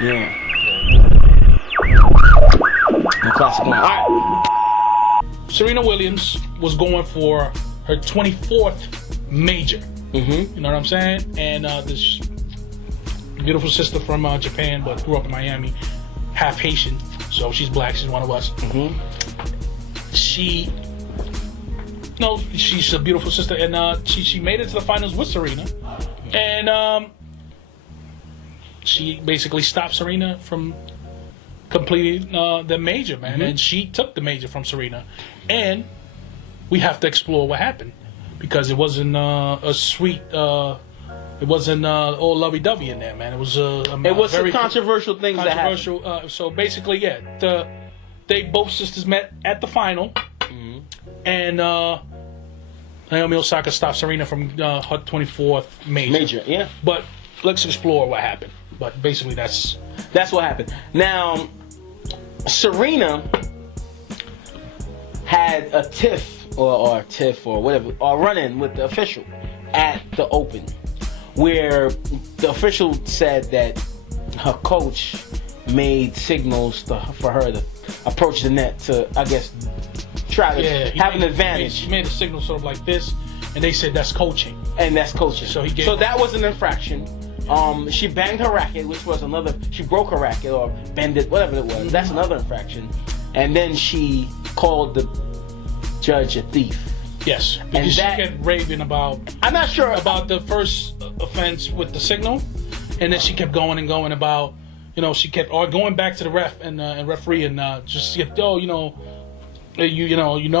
Yeah. The classic one. All right. Serena Williams was going for her 24th major. Mm-hmm. You know what I'm saying? And this beautiful sister from Japan, but grew up in Miami, half Haitian, so she's black. She's one of us. Mm-hmm. She's a beautiful sister, and she made it to the finals with Serena, and she basically stopped Serena from completing the major, man. Mm-hmm. And she took the major from Serena, and we have to explore what happened, because it wasn't a sweet. It wasn't all lovey-dovey in there, man. It was it was some controversial things that happened. So basically, yeah, they both sisters met at the final, mm-hmm. and Naomi Osaka stopped Serena from her 24th major. Yeah. But let's explore what happened. But basically, that's what happened. Now, Serena had a tiff or whatever, or run-in with the official at the Open, where the official said that her coach made signals for her to approach the net to, I guess, try to have an advantage. He made a signal sort of like this, and they said that's coaching. And that's coaching. So that was an infraction. She banged her racket, which was another. She broke her racket or bent it, whatever it was. Mm-hmm. That's another infraction. And then she called the judge a thief. Yes, because she kept raving about. I'm not sure about the first offense with the signal, and then she kept going and going about. She kept going back to the ref and referee and just you know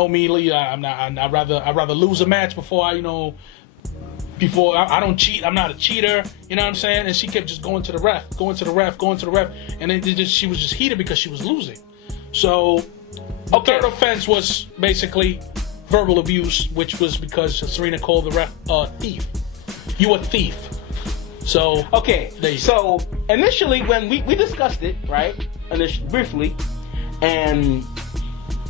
me, Lee. I'd rather lose a match before I don't cheat. I'm not a cheater. You know what I'm saying? And she kept just going to the ref, and then she was just heated because she was losing. So the third offense was basically verbal abuse, which was because Serena called the ref a thief. You a thief. So so initially when we discussed it, right, briefly, and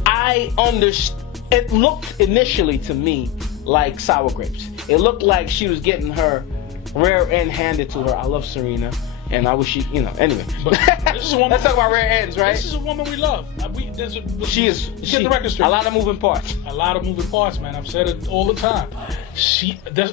I understood, it looked initially to me like sour grapes. It looked like she was getting her rear end handed to her. I love Serena, and I wish she, anyway. But this is a woman. Let's talk about rear ends, right? This is a woman we love. She is. Get the record straight. A lot of moving parts. A lot of moving parts, man. I've said it all the time.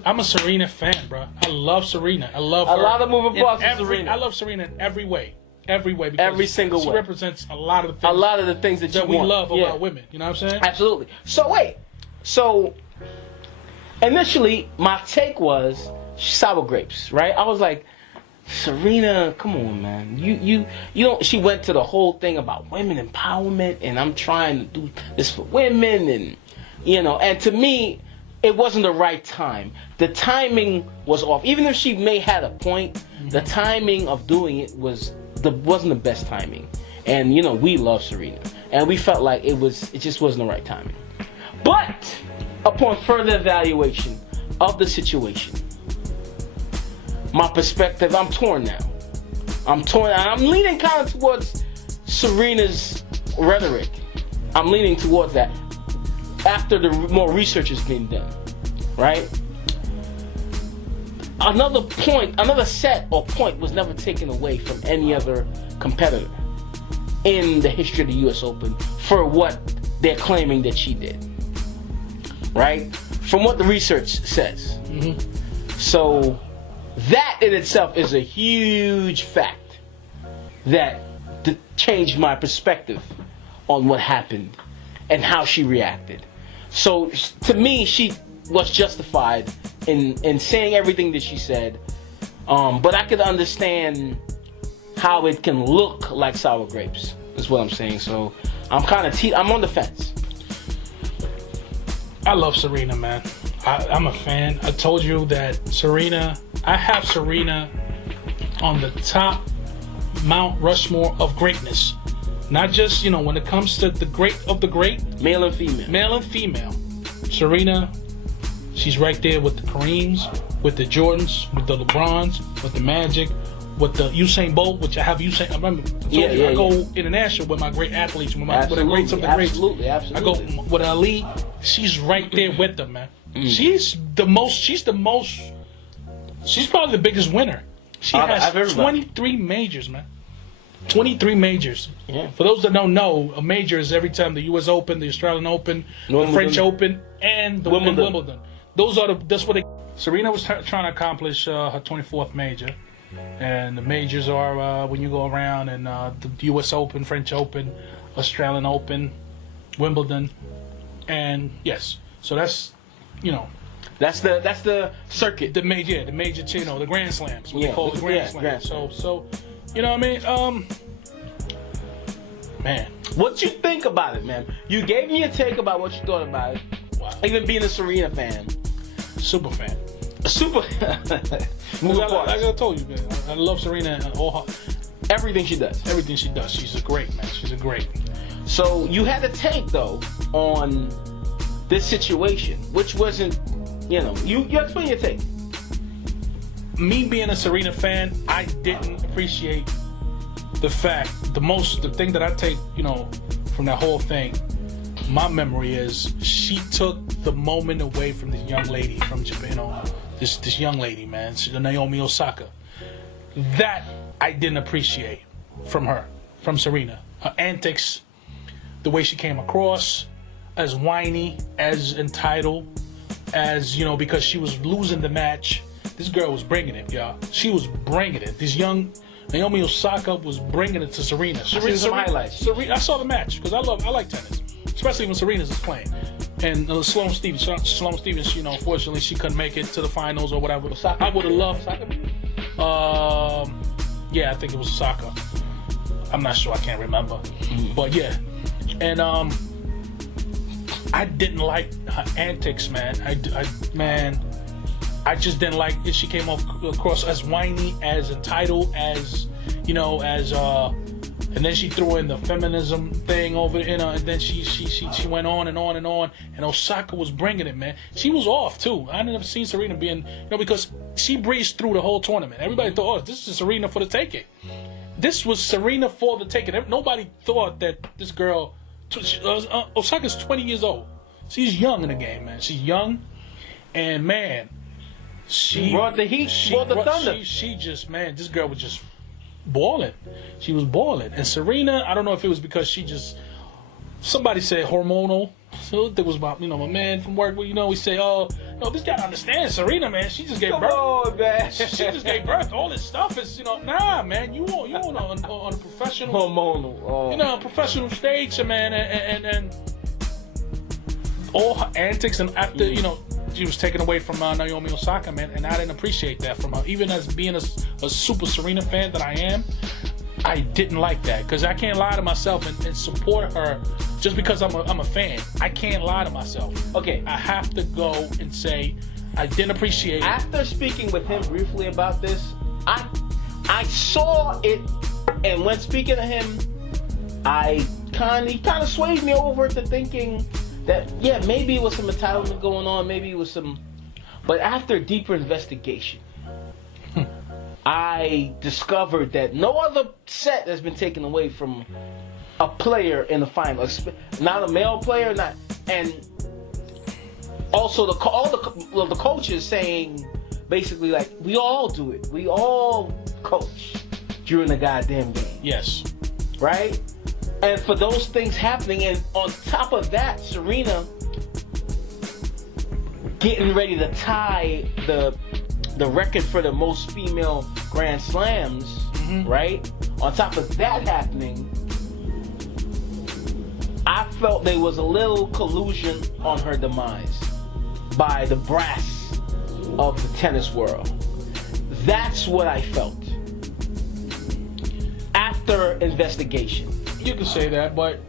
I'm a Serena fan, bro. I love Serena. I love her. A lot of moving parts. Serena. I love Serena in every way. Because every single way. She represents a lot of the things. A lot of the things that we love about women. You know what I'm saying? Absolutely. So initially, my take was sour grapes, right? I was like, Serena, come on, man. You don't. She went to the whole thing about women empowerment, and I'm trying to do this for women, and and to me, it wasn't the right time. The timing was off. Even if she may had a point, mm-hmm. the timing of doing it wasn't the best timing. And we love Serena, and we felt like it just wasn't the right timing. But upon further evaluation of the situation, my perspective, I'm torn now. I'm leaning kind of towards Serena's rhetoric. I'm leaning towards that after the more research has been done, right? Another set or point was never taken away from any other competitor in the history of the U.S. Open for what they're claiming that she did, right? From what the research says. Mm-hmm. So that in itself is a huge fact that changed my perspective on what happened and how she reacted. So to me, she was justified in saying everything that she said, but I could understand how it can look like sour grapes, is what I'm saying. So I'm I'm on the fence. I love Serena, man. I'm a fan. I told you that I have Serena on the top Mount Rushmore of greatness. Not just, when it comes to the great of the great. Male and female. Serena, she's right there with the Kareems, with the Jordans, with the LeBrons, with the Magic, with the Usain Bolt, which I have Usain. I remember, I go international with my great athletes, with the greats of the greats. Absolutely. I go with Ali. She's right there with them, man. Mm. She's probably the biggest winner. She has 23 majors, man. 23 majors. Yeah. For those that don't know, a major is every time the U.S. Open, the Australian Open, the French Open, and the Wimbledon. That's what Serena was trying to accomplish her 24th major. And the majors are when you go around and the U.S. Open, French Open, Australian Open, Wimbledon, and yes. So that's, That's the circuit. the major, the Grand Slams. What they call the Grand Slams. So, you know what I mean? Man. What you think about it, man? You gave me a take about what you thought about it. Wow. Even being a Serena fan. Super fan. Super. Like I told you, man, I love Serena and all her, Everything she does. everything she does. She's a great, man. She's a great. So you had a take though on this situation, which wasn't, you explain your take. Me being a Serena fan, I didn't appreciate the thing that I take, from that whole thing. My memory is she took the moment away from this young lady from Japan, this young lady, man, Naomi Osaka. That I didn't appreciate from her, from Serena. Her antics, the way she came across, as whiny, as entitled, as, because she was losing the match. This girl was bringing it, y'all. She was bringing it. This young Naomi Osaka was bringing it to Serena. I've seen some highlights. I saw the match because I like tennis, especially when Serena's is playing. And Sloane Stevens, fortunately she couldn't make it to the finals or whatever. Osaka. I would have loved. Yeah, I think it was Osaka. I'm not sure. I can't remember. But yeah, and I didn't like her antics, man. I just didn't like it. She came across as whiny, as entitled, as and then she threw in the feminism thing over, and then she went on and on and on, and Osaka was bringing it, man. She was off too. I never seen Serena being, because she breezed through the whole tournament. Everybody thought, oh, this is Serena for the taking. This was Serena for the taking. Nobody thought that this girl, Osaka's 20 years old. She's young in the game, man. She's young, and man, she brought the heat, brought the thunder. She just, man, this girl was just balling. She was balling. And Serena, I don't know if it was because somebody said hormonal. So it was about, my man from work, we say, oh, no, this guy understands Serena, man. She just gave birth. Come on, man. She just gave birth. All this stuff is, nah, man. You on a professional, hormonal, professional stage, man, and all her antics, and after, she was taken away from Naomi Osaka, man, and I didn't appreciate that from her. Even as being a super Serena fan that I am, I didn't like that, because I can't lie to myself and support her just because I'm a fan. I can't lie to myself. Okay, I have to go and say I didn't appreciate it. After speaking with him briefly about this, I saw it, and when speaking to him, he kind of swayed me over to thinking that, yeah, maybe it was some entitlement going on, maybe it was some, but after deeper investigation, I discovered that no other set has been taken away from a player in the final, not a male player, and also all the coaches saying basically, like, we all do it, we all coach during the goddamn game. Yes. Right? And for those things happening, and on top of that, Serena getting ready to tie the record for the most female Grand Slams, right? On top of that happening, I felt there was a little collusion on her demise by the brass of the tennis world. That's what I felt after investigation. You can say that, but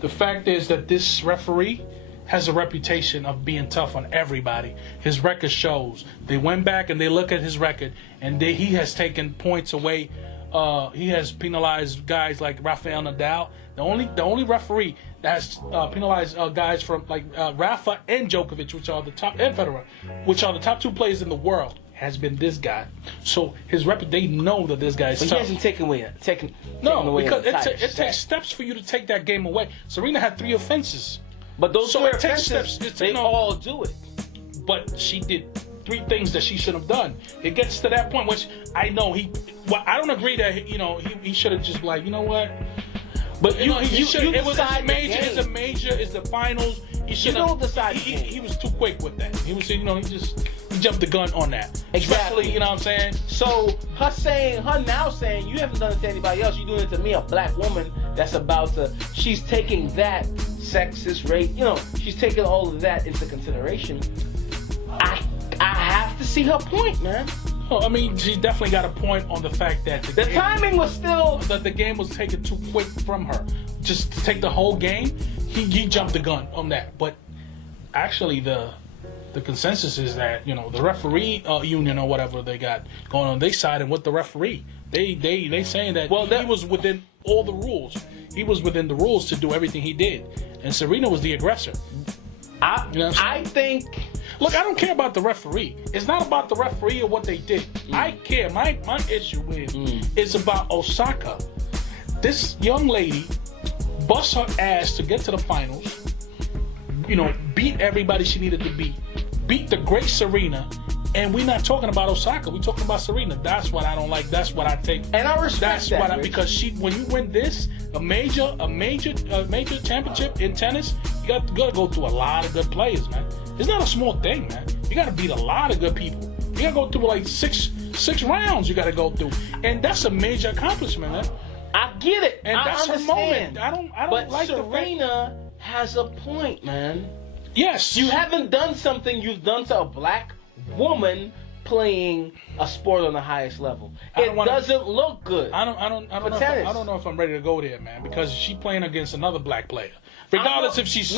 the fact is that this referee has a reputation of being tough on everybody. His record shows. They went back and they look at his record, and he has taken points away. He has penalized guys like Rafael Nadal. The only referee that has penalized guys from like Rafa and Djokovic, which are the top, and Federer, which are the top two players in the world, has been this guy. So his they know that this guy is tough. He hasn't taken away because it takes steps for you to take that game away. Serena had 3 offenses. But those so two it takes offenses, steps. they all do it. But she did three things that she should have done. It gets to that point, which I know I don't agree that he should have just like, you know what. But it was the finals. He don't decide. He was too quick with that. He jumped the gun on that. Exactly. Especially, you know what I'm saying? So her now saying you haven't done it to anybody else, you're doing it to me, a black woman that's about to. She's taking that sexist rape. She's taking all of that into consideration. I have to see her point, man. Oh, I mean, she definitely got a point on the fact that the timing was still that the game was taken too quick from her. Just to take the whole game, he jumped the gun on that. But actually, the consensus is that the referee union or whatever they got going on, they sided with the referee. They saying that he was within all the rules. He was within the rules to do everything he did, and Serena was the aggressor. I think. Look, I don't care about the referee. It's not about the referee or what they did. I care. My issue is about Osaka. This young lady bust her ass to get to the finals. Beat everybody she needed to beat the great Serena. And we're not talking about Osaka. We're talking about Serena. That's what I don't like. That's what I take. And I respect that. Because when you win a major championship in tennis, you got to go through a lot of good players, man. It's not a small thing, man. You got to beat a lot of good people. You got to go through like six rounds. You got to go through, and that's a major accomplishment, man. I get it. And that's understand. Her moment. I don't but like Serena has a point, man. Yes. You haven't done something you've done to a black woman playing a sport on the highest level. It doesn't look good. I don't know if I'm ready to go there, man, because she's playing against another black player. Regardless if she's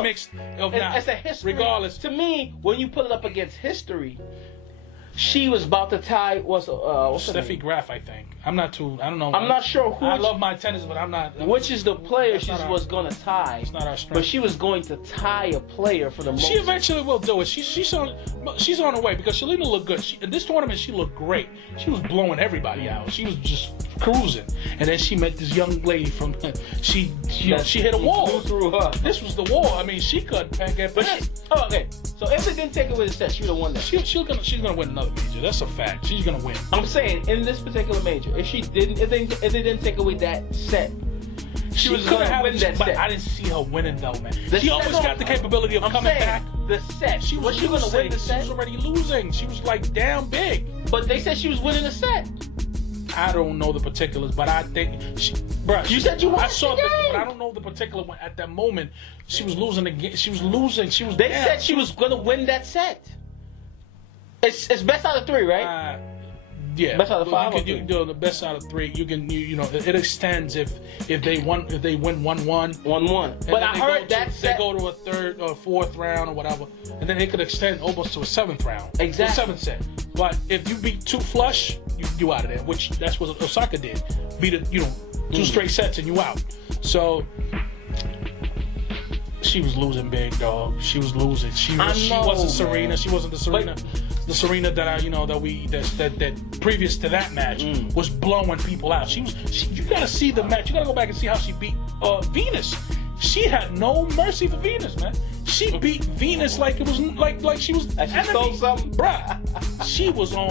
mixed of not. It's a history. Regardless, to me, when you put it up against history, she was about to tie. What's Steffi Graf, I think. I don't know. I'm not sure who. I love my tennis, but I'm not. Which is the player she was going to tie? It's not our strength. But she was going to tie a player for the most. She eventually will do it. She's on her way because Shalina looked good. In this tournament, she looked great. She was blowing everybody out. She was just cruising, and then she met this young lady from. She hit a wall. Through her. This was the wall. I mean, she could get past. Okay. So if it didn't take away the set, she would have won that. She's gonna win another major. That's a fact. She's gonna win. I'm saying in this particular major, if they didn't take away that set, she was gonna win that set. I didn't see her winning though, man. She always got the capability of coming back. The set. Was she gonna win the set? She was already losing. She was like down big. But they said she was winning the set. I don't know the particulars, but I think you said you watched the game. But I don't know the particular one. At that moment, she was losing again. She was losing. They said she was gonna win that set. It's best out of 3, right? Yeah. Best out of 5. You can do the best out of 3. You can it extends if they win 1-1. 1-1. But I heard that they go to a 3rd or 4th round or whatever, and then it could extend almost to a 7th round. Exactly. 7th set. But if you beat 2 flush, you out of there. Which that's what Osaka did. Beat it, 2 straight sets and you out. So she was losing big, dog. She was losing. She wasn't Serena. She wasn't the Serena. The Serena that that previous to that match was blowing people out. You gotta see the match. You gotta go back and see how she beat Venus. She had no mercy for Venus, man. She beat Venus like it was like she was enemy. She stole something, bruh. She was on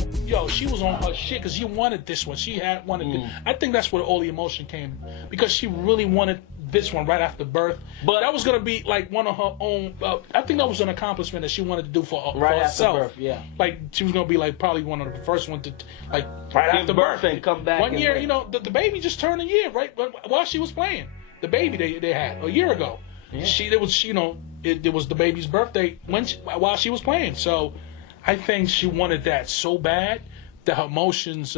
her shit because she wanted this one. She had wanted it. I think that's where all the emotion came because she really wanted this one right after birth. But that was gonna be like one of her own. I think that was an accomplishment that she wanted to do for herself. After birth, yeah. Like she was gonna be like probably one of the first ones to like right after birth and come back. 1 year, the baby just turned a year right while she was playing. The baby they had a year ago. Yeah. It was the baby's birthday while she was playing. So I think she wanted that so bad that her emotions.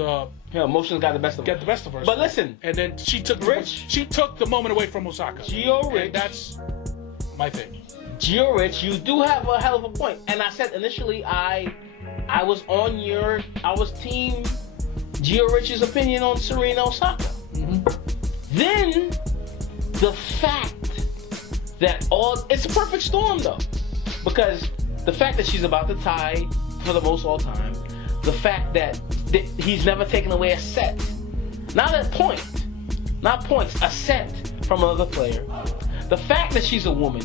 Emotions got the best of her. Got the best of her. But listen, and then she took the moment away from Osaka. Gio Rich. And that's my thing. Gio Rich, you do have a hell of a point. And I said initially I was team Gio Rich's opinion on Serena Osaka. Mm-hmm. Then the fact that it's a perfect storm though, because the fact that she's about to tie for the most all time, the fact that he's never taken away a set, not points, a set from another player, the fact that she's a woman,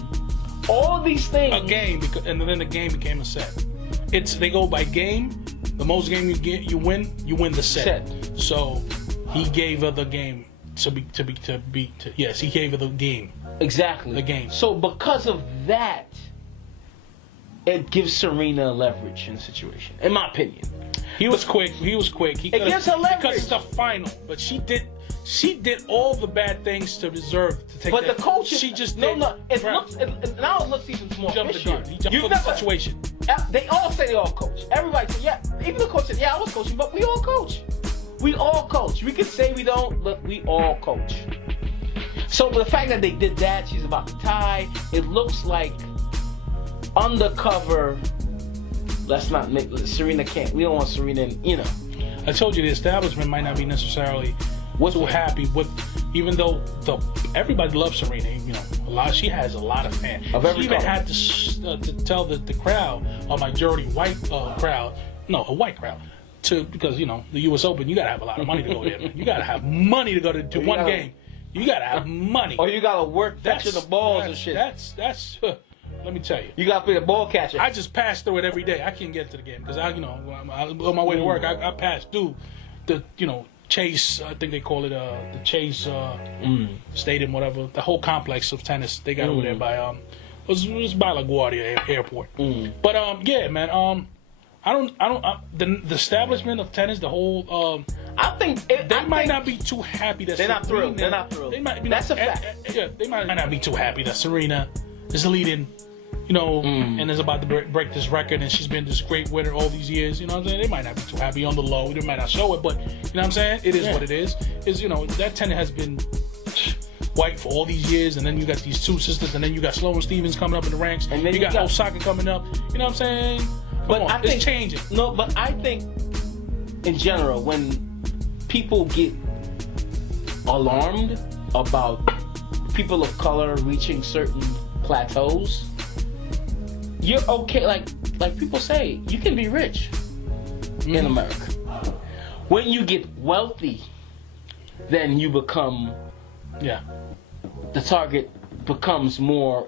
all these things. A game, and then the game became a set. they go by game. The most game you win the set. So he gave her the game yes, he gave her the game. Exactly. The game. So because of that, it gives Serena leverage in the situation, in my opinion. He was quick. It gives her leverage because it's the final. But she did all the bad things to deserve to take. But that. the coach, she just no. now It looks even more. He jumped the gun. He jumped the situation. They all say they all coach. Everybody said, yeah. Even the coach said, yeah, I was coaching, but we all coach. We all coach. We can say we don't, but we all coach. So the fact that they did that, she's about to tie. It looks like undercover. Let's not make Serena can't. We don't want Serena. I told you the establishment might not be necessarily too happy with, even though everybody loves Serena. She has a lot of fans. She even had to tell the crowd, a majority white crowd, no, a white crowd, because the U.S. Open, you gotta have a lot of money to go there, man. You gotta have money to go to one game. You gotta have money. Or you gotta work catching the balls and shit. That's. Let me tell you. You gotta be the ball catcher. I just pass through it every day. I can't get to the game because on my way to work, I pass through the Chase. I think they call it the Chase Stadium, whatever. The whole complex of tennis they got over there by it was by LaGuardia Airport. But yeah, man. The establishment of tennis, the whole. I think they might not be too happy that they're not thrilled. They're not thrilled. They might, that's a fact. Yeah, they might not be too happy that Serena is leading, and is about to break this record, and she's been this great winner all these years. You know what I'm saying? They might not be too happy on the low. They might not show it, but you know what I'm saying? It is what it is. That tennis has been white for all these years, and then you got these two sisters, and then you got Sloane Stephens coming up in the ranks, and then you got Osaka coming up. You know what I'm saying? I think it's changing. No, but I think in general, when people get alarmed about people of color reaching certain plateaus, you're okay. Like people say, you can be rich in America. When you get wealthy, then you become the target becomes more.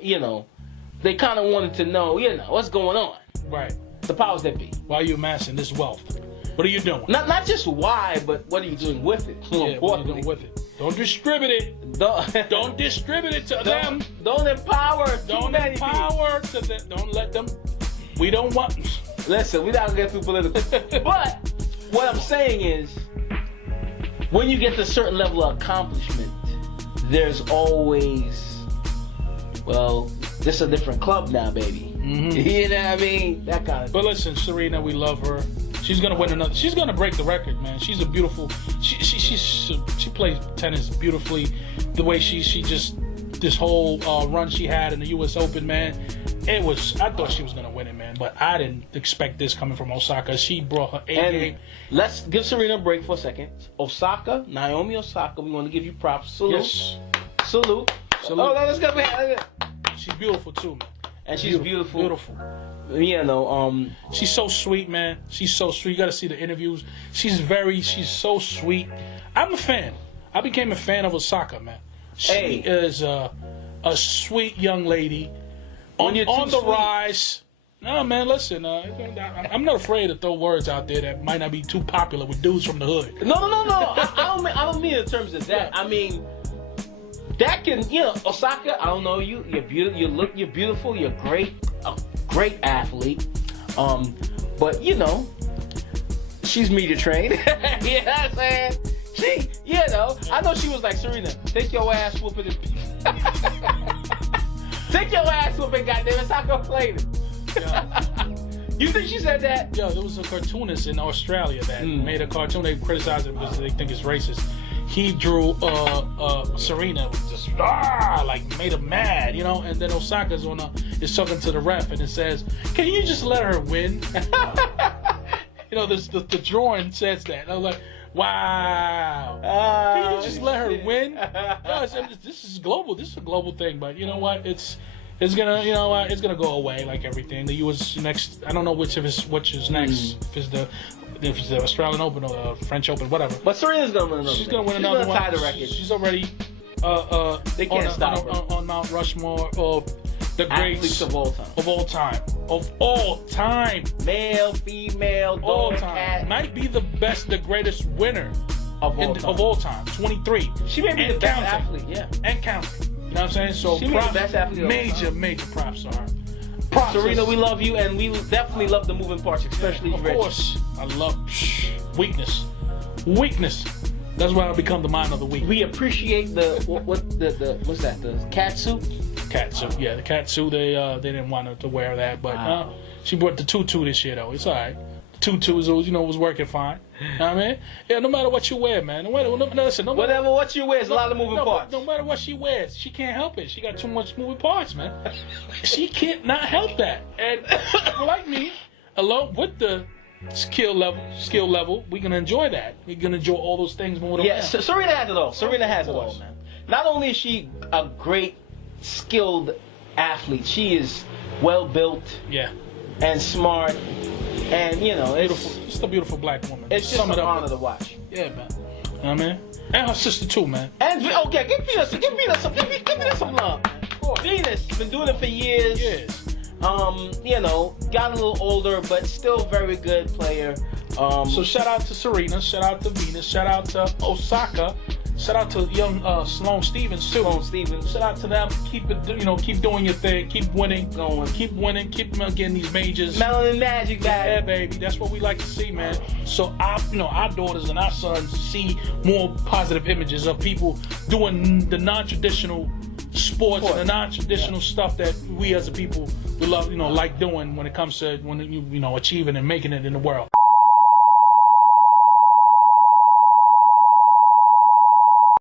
They kind of wanted to know, what's going on. Right. The powers that be. Why are you amassing this wealth? What are you doing? Not just why, but what are you doing with it? What are you doing with it? Don't distribute it. Don't distribute it to them. Don't empower. Don't empower to them. Don't let them. We don't want. Listen, we're not gonna get too political. But what I'm saying is, when you get to a certain level of accomplishment, there's always, this is a different club now, baby. You know what I mean? That kind of. But listen, Serena, we love her. She's gonna win another. She's gonna break the record, man. She's a beautiful. She plays tennis beautifully. The way she just this whole run she had in the U.S. Open, man. I thought she was gonna win it, man. But I didn't expect this coming from Osaka. She brought her A game. Let's give Serena a break for a second. Naomi Osaka. We want to give you props. Salute. Yes. Salute. Salute. Oh, let's go. She's beautiful too, man. And she's beautiful. Beautiful. She's so sweet, man. She's so sweet. You gotta see the interviews. She's so sweet. I'm a fan. I became a fan of Osaka, man. She is a sweet young lady on the rise. No, man, listen. I'm not afraid to throw words out there that might not be too popular with dudes from the hood. No. I don't mean in terms of that. I mean, that can, Osaka, I don't know you. You're beautiful. You're beautiful. You're great. A great athlete. But she's media trained. You know what I'm saying? I know she was like, Serena, take your ass whooping and take your ass whooping, goddamn it, stop complaining. You think she said that? Yo, there was a cartoonist in Australia that made a cartoon. They criticized it because they think it's racist. He drew Serena with just made her mad, and then Osaka's is talking to the ref and it says, "Can you just let her win?" The drawing says that. I was like, wow. Can you just let her win? No, this is global. This is a global thing, but you know what? It's gonna go away like everything. The U.S. next. I don't know which is next. If it's the Australian Open or the French Open, whatever. But Serena's gonna win another. She's gonna win another one. Tie the record. She's already they can't stop her on Mount Rushmore the athletes greats of all time. Of all time. Of all time. Male, female, All dog, time. cat. Might be the greatest winner Of all time. 23. She may be And the best counting. athlete, yeah. And counting. You know what I'm saying? So She may be the best athlete of all major, time. major props to her. Serena, we love you, and we definitely love the moving parts, especially Of Rich. course. I love weakness. Weakness. That's why I become the mind of the week. We appreciate the what's that? The cat suit? Cat suit. Yeah, the cat suit. They didn't want her to wear that, but she brought the tutu this year though. It's alright. Tutu was working fine. You know what I mean? Yeah, no matter what you wear, man. Listen, Whatever what you wear, is a lot of moving parts. No matter what she wears, she can't help it. She got too much moving parts, man. She can't not help that. And like me, along with the skill level, we're gonna enjoy that. We're gonna enjoy all those things moving Yeah, around. Serena has it all. Serena has it all, man. Not only is she a great, skilled athlete, she is well built Yeah. and smart, and Beautiful. Just a beautiful black woman. it's just Sum an it up. honor to watch. Yeah, man. You know what I mean? And her sister too, man. And okay, give Venus some love. Venus been doing it for years. Yes. Got a little older, but still very good player. So shout out to Serena, shout out to Venus, shout out to Osaka, shout out to young Sloane Stephens too. Sloane Stephens. Shout out to them. Keep it, keep doing your thing, keep winning, keep winning, keep getting these majors. Melanin Magic, Yeah, baby. baby, that's what we like to see, man. So our daughters and our sons see more positive images of people doing the non-traditional sports and the non-traditional stuff that we as a people we love, like doing when it comes to achieving and making it in the world.